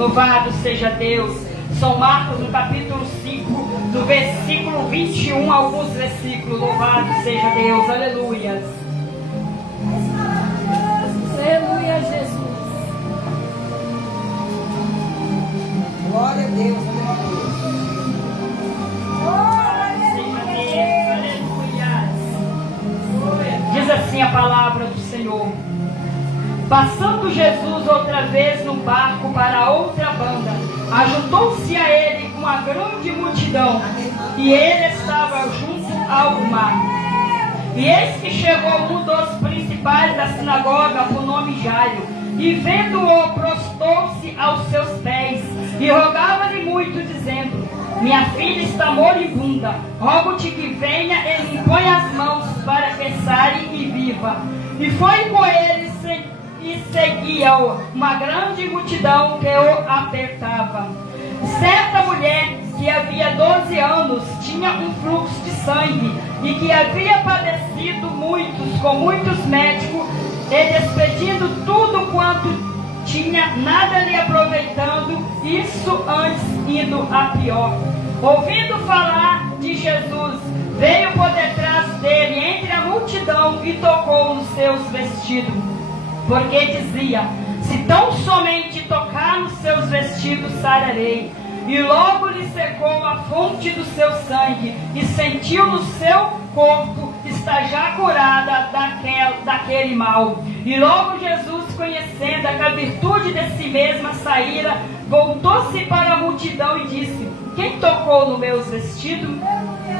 Louvado seja Deus. São Marcos, no capítulo 5, do versículo 21, alguns versículos. Louvado seja Deus. Aleluias. Aleluia, Jesus. Glória a Deus. Diz assim a palavra do Senhor: passando Jesus outra vez no barco para outra banda, ajuntou-se a ele uma grande multidão, e ele estava junto ao mar. E eis que chegou um dos principais da sinagoga, por nome Jairo, e vendo-o, prostou-se aos seus pés, e rogava-lhe muito, dizendo: minha filha está moribunda, rogo-te que venha e lhe impõe as mãos para que sare e viva. E foi com ele e seguia-o uma grande multidão que o apertava. Certa mulher que havia 12 anos tinha um fluxo de sangue e que havia padecido com muitos médicos, e despedindo tudo quanto tinha, nada lhe aproveitando, isso antes indo a pior. Ouvindo falar de Jesus, veio por detrás dele entre a multidão e tocou nos seus vestidos, porque dizia: se tão somente tocar nos seus vestidos, sararei. E logo lhe secou a fonte do seu sangue, e sentiu no seu corpo estar já curada daquele mal. E logo Jesus, conhecendo que a virtude de si mesma saíra, voltou-se para a multidão e disse: quem tocou no meus vestidos?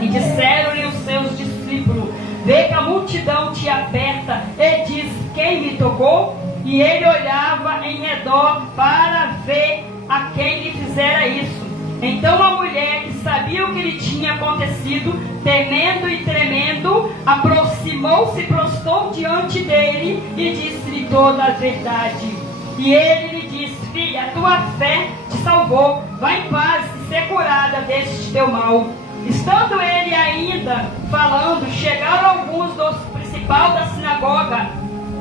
E disseram-lhe os seus discípulos: vê que a multidão te aperta, e diz: quem me tocou? E ele olhava em redor para ver a quem lhe fizera isso. Então a mulher, que sabia o que lhe tinha acontecido, temendo e tremendo, aproximou-se, prostou diante dele e disse-lhe toda a verdade. E ele lhe disse: filha, a tua fé te salvou, vai em paz e ser curada deste teu mal. Estando ele ainda falando, chegaram alguns dos principais da sinagoga,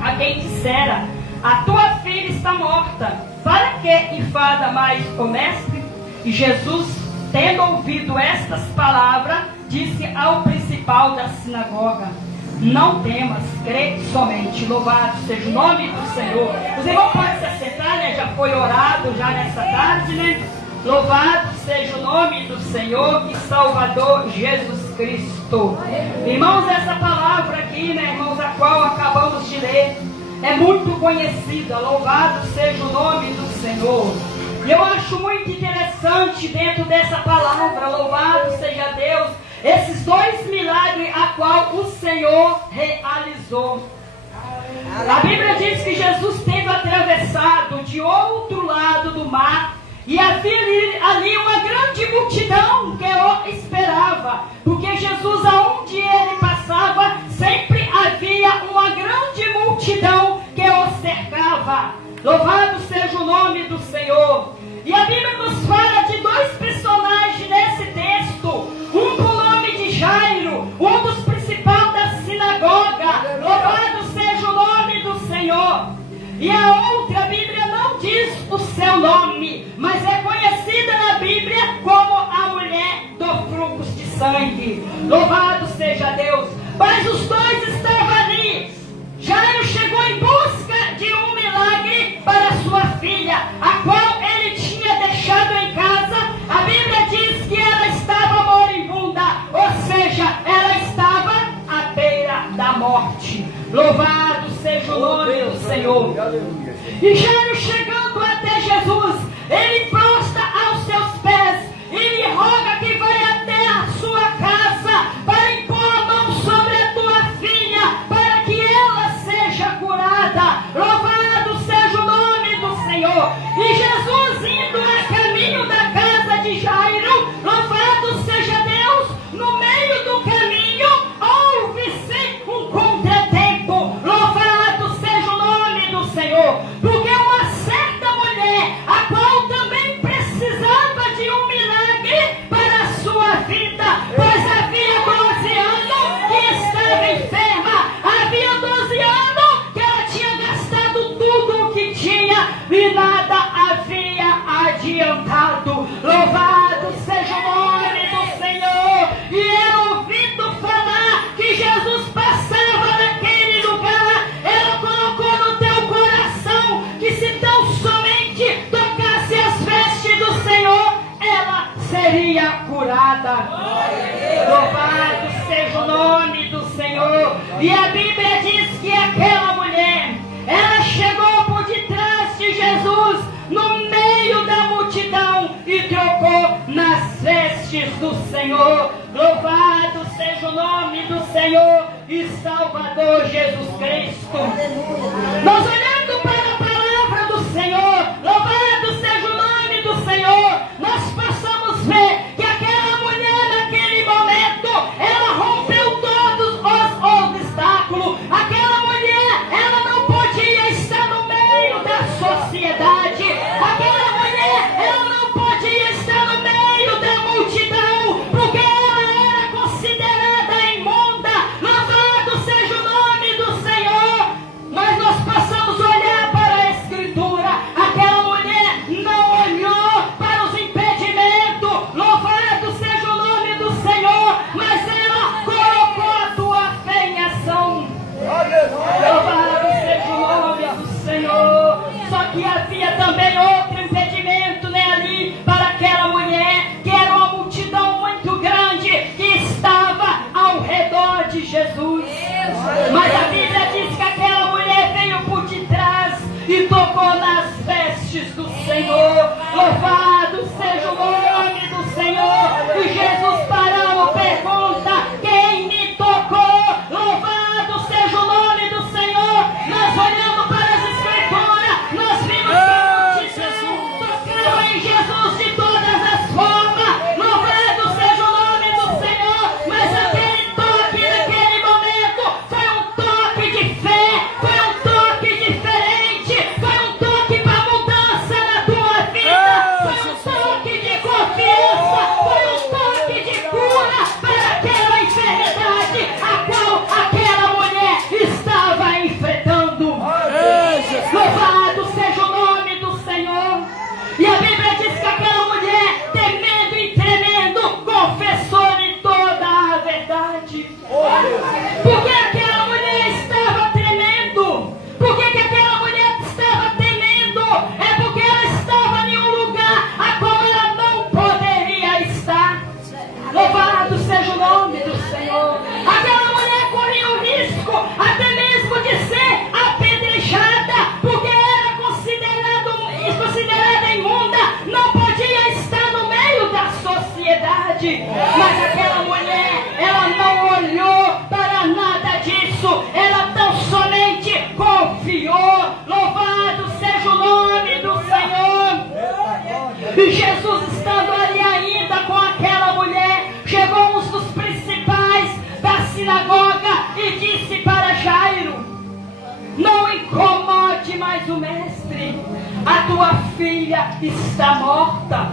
a quem dissera: a tua filha está morta, para que enfada mais o mestre? E Jesus, tendo ouvido estas palavras, disse ao principal da sinagoga: não temas, crê somente. Louvado seja o nome do Senhor. Os irmãos podem se assentar, né? Já foi orado já nessa tarde, né? Louvado seja o nome do Senhor e Salvador Jesus Cristo. Irmãos, essa palavra aqui, né, irmãos, a qual acabamos de ler, é muito conhecida. Louvado seja o nome do Senhor. E eu acho muito interessante dentro dessa palavra, louvado seja Deus, esses dois milagres a qual o Senhor realizou. A Bíblia diz que Jesus, tendo atravessado de outro lado do mar, e havia ali uma grande multidão que o esperava, porque Jesus, aonde ele passava, sempre havia uma grande multidão que o cercava. Louvado seja o nome do Senhor. E a Bíblia nos fala de dois personagens nesse texto. Um com o nome de Jairo, um dos principais da sinagoga. Louvado seja o nome do Senhor. E a outra, a Bíblia não diz o seu nome, mas é conhecida na Bíblia como a mulher do fluxo de sangue. Louvado seja Deus. Mas os dois estavam ali. Jairo chegou em busca de um milagre para sua filha, a qual ele tinha deixado em casa. A Bíblia diz que ela estava moribunda, ou seja, ela estava à beira da morte. Louvado seja o nome do Senhor. E Jairo, chegando até Jesus, ele prostra aos seus pés e lhe roga que vai até a sua casa para impor a mão sobre a tua filha, para que ela seja curada. Louvado seja o nome do Senhor. E Jesus, indo a caminho da casa de Jairo, louvado seja Deus, no meio do caminho houve-se um contratempo. Louvado seja o nome do Senhor, porque uma curada. Louvado seja o nome do Senhor. E a Bíblia diz que aquela mulher, ela chegou por detrás de Jesus, no meio da multidão, e trocou nas vestes do Senhor. Louvado seja o nome do Senhor e Salvador Jesus Cristo. Nós olhando para a palavra do Senhor, louvado seja o nome do Senhor, nós possamos ver que aquela mulher naquele momento, ela rompeu todos os obstáculos. Aquela mulher, ela não podia estar no meio da sociedade. Aquela mulher, ela não podia estar no meio da multidão, porque ela era considerada imunda. Louvado seja o nome do Senhor. Mas nós possamos olhar para a Escritura. Aquela mulher não olhou para os impedimentos. Louvado seja o nome do Senhor. Mas ela colocou a tua fé em ação. Louvado seja o nome do Senhor. Só que havia também outro impedimento, né, ali para aquela mulher, que era uma multidão muito grande que estava ao redor de Jesus. Mas a Bíblia diz que aquela mulher veio por detrás e tocou nas vestes do Senhor. Louvado seja o nome do Senhor. E Jesus parou, pergunta: quem me tocou? Louvado seja o nome do Senhor. Nós olhamos para as Escrituras, nós vimos que tocaram em Jesus de todas as formas. Louvado seja o nome do Senhor. Mas aquele toque naquele momento foi um toque de fé, foi um toque diferente, foi um toque para mudança na tua vida, foi um toque de confiança, foi um toque de cura para aquela enfermidade a qual aquela mulher estava enfrentando. Louvado seja o nome do Senhor. E a Bíblia diz que aquela mulher, temendo e tremendo, confessou-lhe toda a verdade. Por que aquela mulher estava tremendo? Por que aquela mulher estava temendo? É porque ela estava em um lugar a qual ela não poderia estar. Louvado seja o nome do Senhor. Aquela mulher corria o risco até mesmo de ser apedrejada, porque era considerada imunda, não podia estar no meio da sociedade. Mas aquela mulher, ela não olhou para nada disso, ela tão somente confiou. Louvado seja o nome do Senhor. E Jesus, estando ali ainda com aquela mulher, chegou um dos principais da sinagoga e disse para Jairo: não incomode mais o mestre, a tua filha está morta.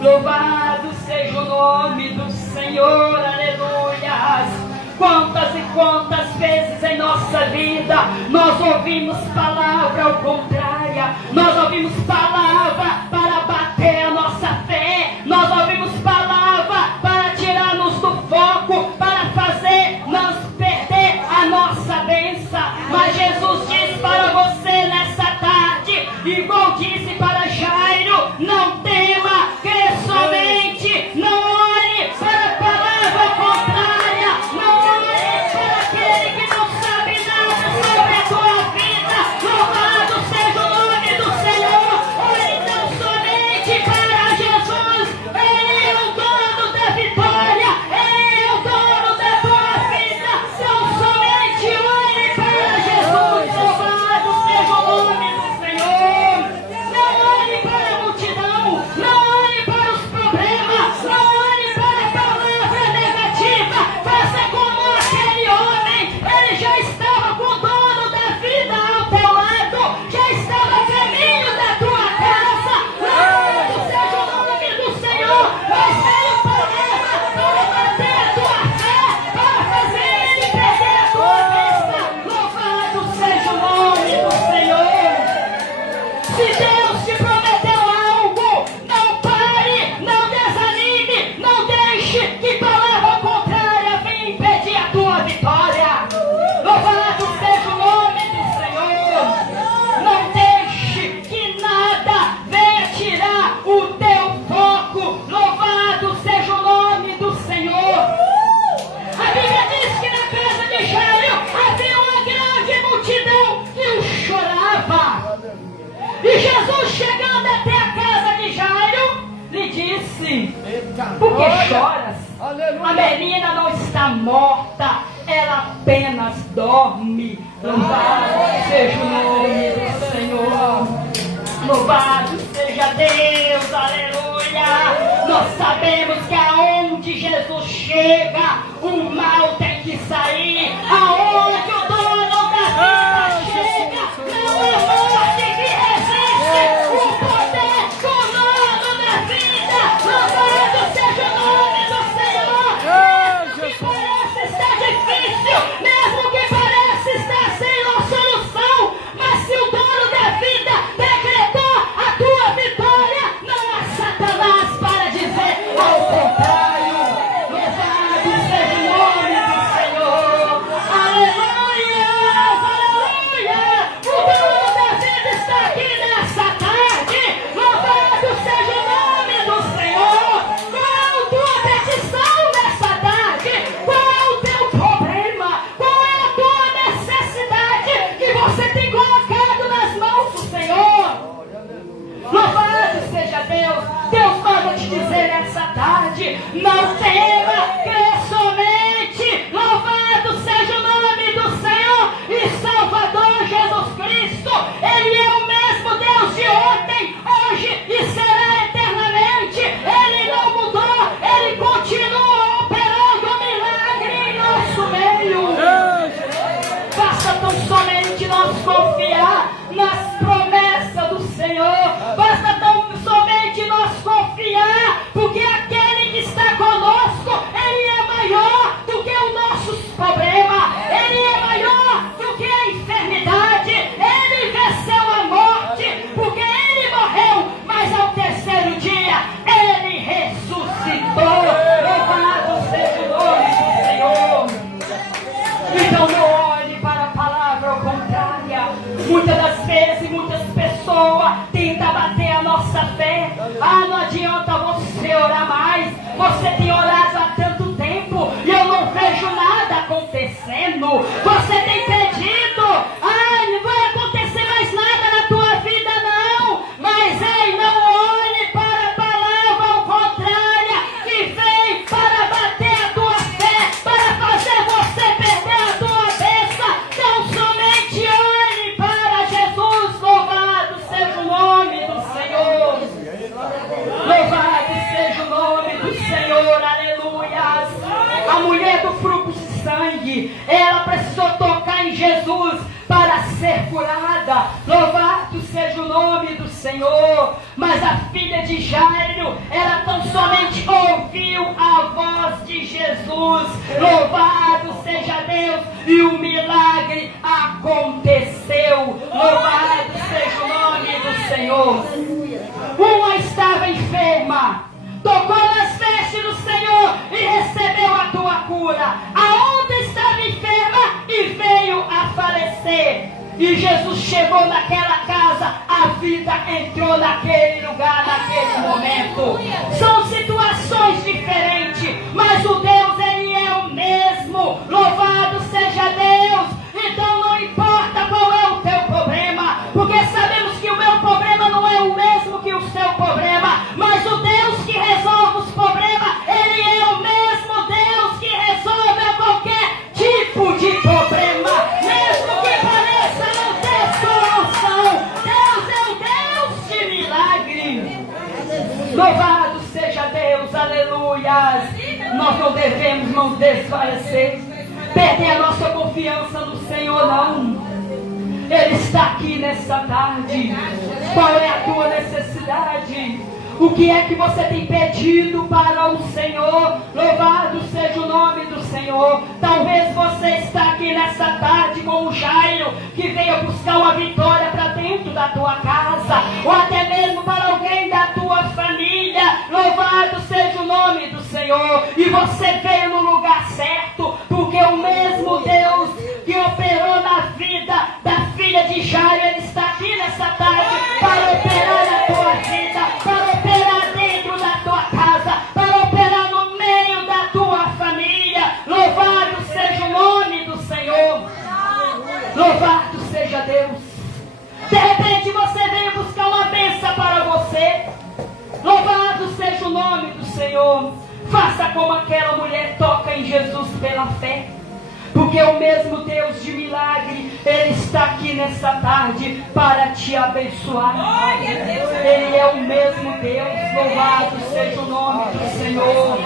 Louvado seja o nome do Senhor, aleluias. Quantas e quantas vezes em nossa vida nós ouvimos palavra ao contrário, nós ouvimos palavra para bater a nossa fé, nós ouvimos palavra para tirar-nos do foco, para fazer nós perder a nossa bênção. Mas Jesus diz para você nessa tarde, igual disse para Jairo: não tema, crê somente, não olhe para a palavra contrária, não olhe para aquele que não sabe nada sobre a tua vida. Louvado seja o nome do Senhor. Olhe tão somente para Jesus. Ele é o dono da vitória, Ele é o dono da tua vida. Tão somente olhe para Jesus. Louvado seja o nome do Senhor. Não Por que choras? Aleluia. A menina não está morta, ela apenas dorme. Louvado seja o nome do Senhor. Louvado seja Deus, aleluia. Nós sabemos que aonde Jesus chega, o mal tem que sair. Aonde o dono da vida chega, não é morte que resiste. O poder do dono da vida. Louvado seja o nome do Senhor. Mesmo que pareça estar difícil, mesmo que pareça estar sem uma solução, mas se o dono da vida decretou a tua vitória, não há Satanás para dizer ao contrário. Louvado seja o nome do Senhor. Aleluia, aleluia. O dono da vida está aqui nessa tarde. Louvado seja o nome do Senhor. Qual é a tua petição nessa tarde? Qual é o teu problema? Qual é a tua necessidade que você tem colocado nas mãos do Senhor? Louvado seja Deus. Deus manda te dizer nessa tarde: não tema, crê somente. Louvado seja o nome do Senhor e Salvador Jesus Cristo. Ele é o mesmo Deus de ontem, hoje e será eternamente. Ele não mudou, ele continua operando milagre em nosso meio. Basta tão somente nós confiar nas promessas do Senhor. Basta tão somente nós confiar, porque aquele que está conosco, ele é maior do que os nossos problemas. Ele é maior do que a enfermidade. Ele venceu a morte, porque ele morreu, mas ao terceiro dia ele ressuscitou. Louvado seja o nome do Senhor. Então não olhe para a palavra ao contrária. Muitas das vezes, muitas pessoas tentam bater a nossa fé. Não adianta você orar mais. Você tem orado há tanto tempo e eu não vejo nada acontecendo. Você tem pedido, não vai acontecer mais nada na tua vida, não. Mas não olhe para a palavra ao contrário, que vem para bater a tua fé, para fazer você perder a tua bênção. Não somente olhe para Jesus. Louvado seja o nome do Senhor. Louvado seja o nome do Senhor, aleluia. A mulher do fluxo de sangue, ela precisou tocar em Jesus para ser curada. Louvado seja o nome do Senhor. Mas a filha de Jairo, ela tão somente ouviu a voz de Jesus. Louvado seja Deus. E o milagre aconteceu. Louvado seja o nome do Senhor. Uma estava enferma, tocou nas vestes do Senhor e recebeu a tua cura. A outra estava enferma e veio a falecer. E Jesus chegou naquela casa, a vida entrou naquele lugar, naquele momento. São situações diferentes, mas o Deus, Ele é o mesmo. Louvado seja Deus. Então não importa qual é o teu problema, porque sabemos que o meu problema não é o mesmo que o seu problema, mas o Deus que resolve os problemas, Ele é o mesmo Deus que resolve qualquer tipo de problema, mesmo que pareça não ter solução. Deus é o Deus de milagre. Louvado seja Deus, aleluia. Nós não devemos nos desfalecer, perder a nossa confiança no Senhor, não. Ele está aqui nessa tarde. Qual é a tua necessidade? O que é que você tem pedido para o Senhor? Louvado seja o nome do Senhor. Talvez você está aqui nessa tarde com o Jairo, que veio buscar uma vitória para dentro da tua casa, ou até mesmo para alguém da tua família. Louvado seja o nome do Senhor. E você veio no lugar certo, porque o mesmo Deus que operou na vida da filha de Jairo, Ele está aqui nessa tarde para operar na tua vida, para operar dentro da tua casa, para operar no meio da tua família. Louvado seja o nome do Senhor. Louvado seja Deus. De repente você veio buscar uma bênção para você. Louvado seja o nome do Senhor. Senhor, faça como aquela mulher, toca em Jesus pela fé. Porque o mesmo Deus de milagre, Ele está aqui nessa tarde para te abençoar. Ele é o mesmo Deus, louvado seja o nome do Senhor.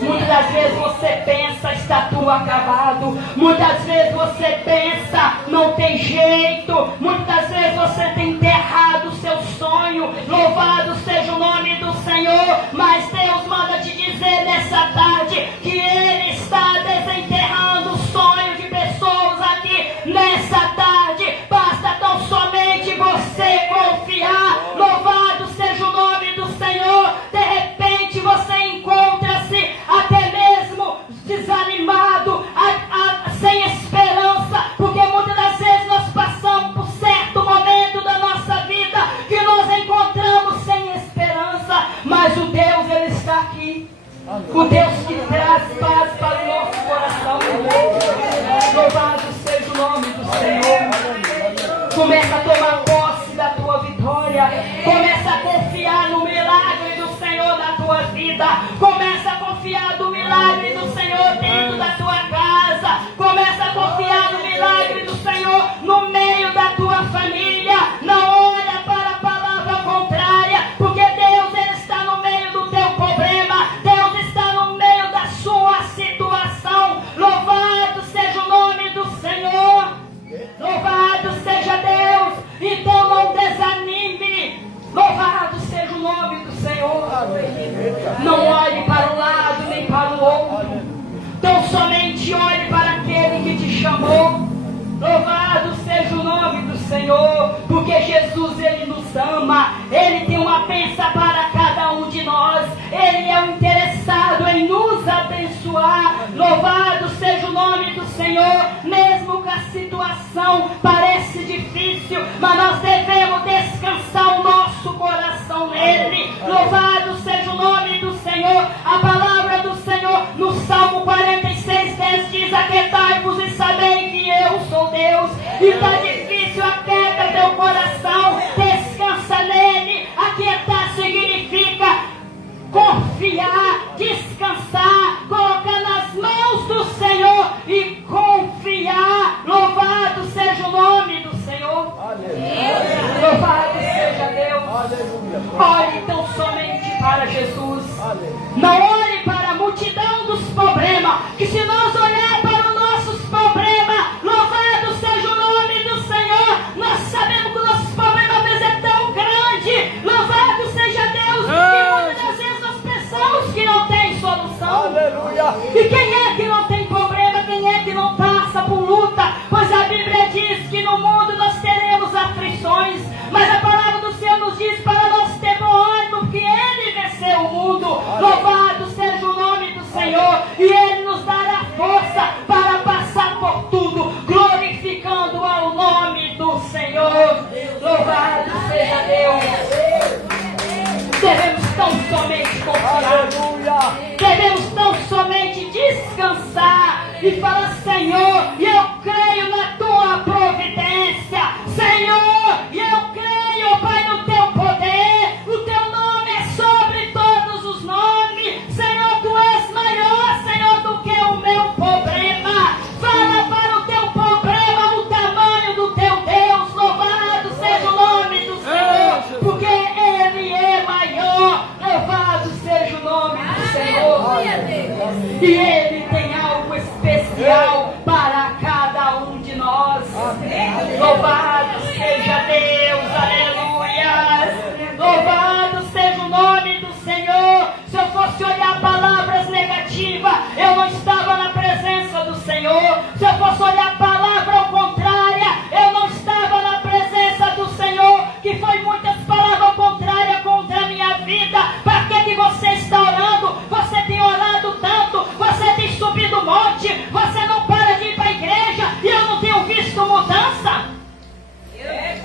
Muitas das vezes você pensa, está tudo acabado. Muitas vezes você pensa, não tem jeito. Muitas das vezes você tem enterrado o seu sonho. Louvado seja o nome do Senhor. Mas Deus manda te dizer nessa tarde que Ele está desenterrando o sonho de pessoas aqui nessa tarde. Basta tão somente você confiar. Louvado seja o nome do Senhor. De repente você encontra-se até mesmo desanimado, sem esperança, porque muitas das vezes nós passamos por certo momento da nossa vida que nós encontramos sem esperança, mas o Deus, Ele está aqui. O Deus que traz paz para o nosso coração. Louvado seja o nome do Senhor. Começa a tomar posse da tua vitória. Começa a confiar no milagre do Senhor na tua vida. Começa a confiar no milagre do Senhor dentro da tua casa. Começa a confiar no milagre do Senhor no meio da tua família. Não olha para a palavra contrária, porque Deus, Ele está no meio do teu problema. Deus está no meio da sua situação. Louvado seja o nome do Senhor. Louvado seja Deus. Então não desanime. Louvado seja o nome do Senhor. Não olhe para um lado nem para o outro. Então somente olhe para aquele que te chamou. Louvado seja o nome do Senhor, porque Jesus, Ele nos ama. Ele tem uma bênção para cada um de nós. Ele é o interessado em nos abençoar. Louvado seja o nome do Senhor. Mesmo que a situação pareça difícil, mas nós devemos descansar o nosso coração nele. Louvado seja o nome do Senhor. A palavra do Senhor no Salmo 46:10 diz: aquietai-vos e sabei que eu sou Deus. E está difícil, aquieta teu coração, descansa nele. Aquietar significa confiar, descansar, colocar nas mãos do Senhor e confiar. Louvado seja o nome do Senhor. Aleluia. Louvado seja Deus. Aleluia. Olhe então somente para Jesus. Aleluia. Não olhe para a multidão dos problemas, que se nós olhar para os nossos problemas, louvado seja o nome do Senhor, nós sabemos que o nosso problema às vezes é tão grande. Louvado seja Deus, que muitas das vezes nós pensamos que não tem solução. Aleluia. E quem é que não tem problema? Quem é que não passa por luta? Pois a Bíblia diz que no mundo nós teremos aflições, mas a palavra do Senhor nos diz para nós termos ânimo, porque Ele venceu o mundo. Louvado seja o nome do Senhor, e Ele nos dará força para passar por tudo, glorificando ao nome do Senhor. Louvado seja Deus. Devemos tão somente confiar. Devemos tão somente descansar e falar: Senhor, eu creio na tua providência. Senhor, eu creio, Pai, no teu poder. O teu nome é sobre todos os nomes. Senhor, tu és maior, Senhor, do que o meu problema. Fala para o teu problema o tamanho do teu Deus. Louvado seja o nome do Senhor, porque Ele é maior. Louvado seja o nome do Senhor. E Ele tem algo especial para cada um de nós. Louvado seja Deus, aleluia. Louvado seja o nome do Senhor. Se eu fosse olhar palavras negativas, eu não estava na presença do Senhor. Se eu fosse olhar palavra contrária, eu não estava na presença do Senhor. Que foi muitas palavras contrárias contra a minha vida. Para que você está orando? Você tem orado tanto, você tem subido o monte, você não para de ir para a igreja e eu não tenho visto mudança.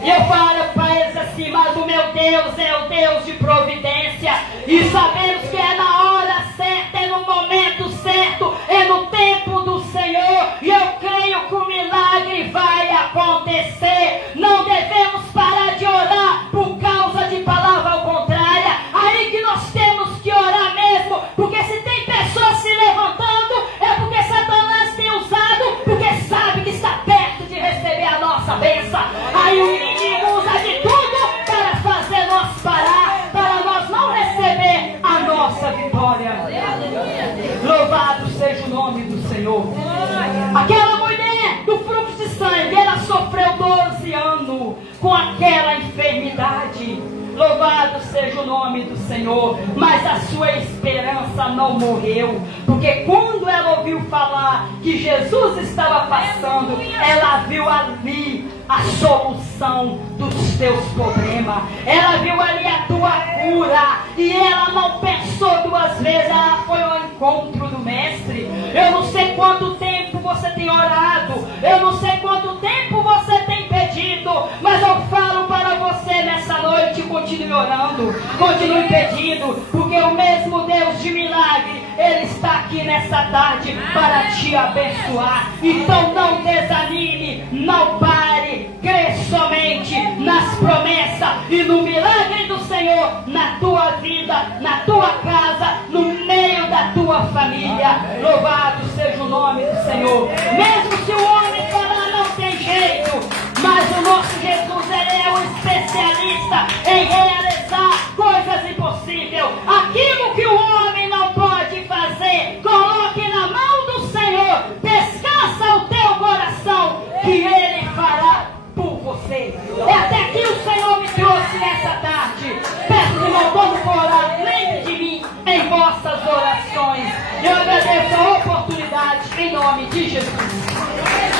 Eu falo para eles assim: mas o meu Deus é o Deus de providência, e sabemos que é na hora certa, é no momento certo, é no tempo do Senhor, e eu creio que o milagre vai acontecer. Não devemos parar de orar por causa de palavra contrária. Aí que nós temos que orar mesmo, Louvado seja o nome do Senhor. Mas a sua esperança não morreu, porque quando ela ouviu falar que Jesus estava passando, ela viu ali a solução dos teus problemas. Ela viu ali a tua cura, e ela não pensou duas vezes. Ela foi ao encontro do mestre. Eu não sei quanto tempo você tem orado, eu não sei quanto tempo você tem pedido, mas eu falo para você nessa noite: continue orando, continue pedindo, porque o mesmo Deus de milagre, Ele está aqui nessa tarde para te abençoar. Então não desanime, não pare, crê somente nas promessas e no milagre do Senhor na tua vida, na tua casa, no meio da tua família. Louvado seja o nome do Senhor. Mesmo se o homem falar não tem jeito, mas o nosso Jesus, Ele é o especialista em realizar coisas impossíveis. Aquilo que o homem não pode fazer, coloque na mão do Senhor. Descansa o teu coração, que Ele fará por você. É até aqui o Senhor me trouxe nessa tarde. Peço, irmão, quando for orar, lembre de mim em vossas orações. Eu agradeço a oportunidade em nome de Jesus.